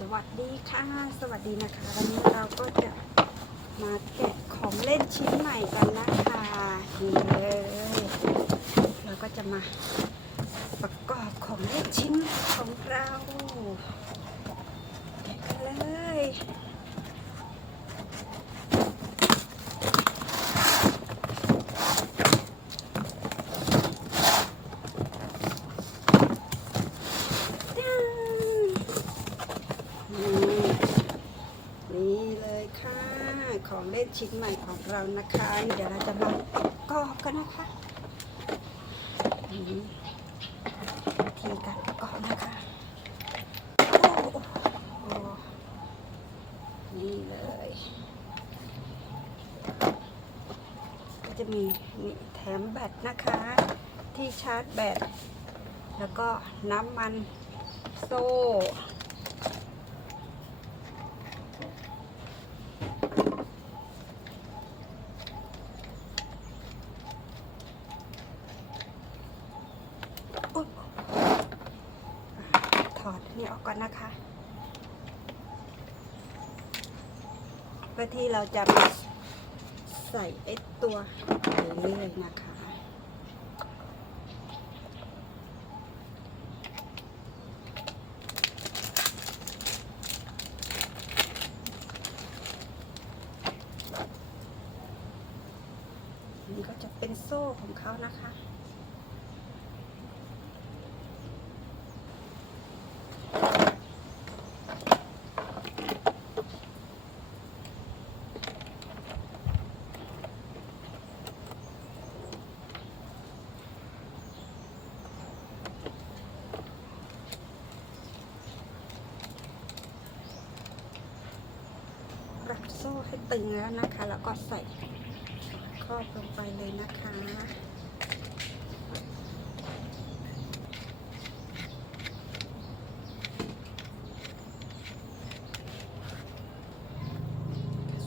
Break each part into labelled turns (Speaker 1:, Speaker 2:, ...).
Speaker 1: สวัสดีค่ะ สวัสดีนะคะ วันนี้เราก็จะมาแกะของเล่นชิ้นใหม่กันนะคะนี่เลยเราก็จะมาประกอบของเล่นชิ้นของเราแกะกันเลย นี่นี่เลยค่ะ ของเล่นชิ้นใหม่ของเรานะคะ เดี๋ยวเราจะมาประกอบกันนะคะนี่วิธีการประกอบนะคะนี่เลย ก็จะมีมีแถมแบตนะคะ ที่ชาร์จแบต แล้วก็น้ำมันโซ่ อดอันนี่ออกก่อนนะคะ เพื่อที่เราจะใส่ไอ้ตัวนี้เลยนะคะ นี่ก็จะเป็นโซ่ของเขานะคะ รัดโซ่ให้ตึงแล้วนะคะ แล้วก็ใส่ครอบลงไปเลยนะคะ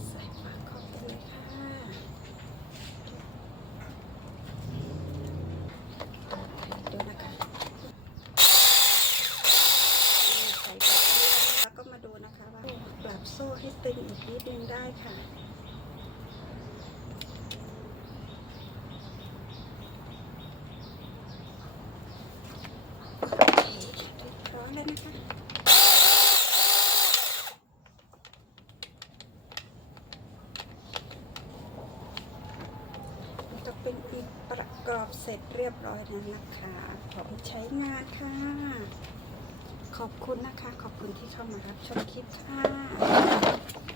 Speaker 1: ใส่ฝาครอบไปเลยค่ะดูนะคะ ใส่แบบนี้แล้วก็มาดูนะคะว่าปรับโซ่ให้ ตึงอีกนิดนึงได้ค่ะร้อยแล้วนะคะจะเป็นอีกประกอบเสร็จเรียบร้อยแล้วนะคะ ขอไปใช้งานค่ะ ขอบคุณนะคะ ขอบคุณที่เข้ามารับชมคลิปค่ะ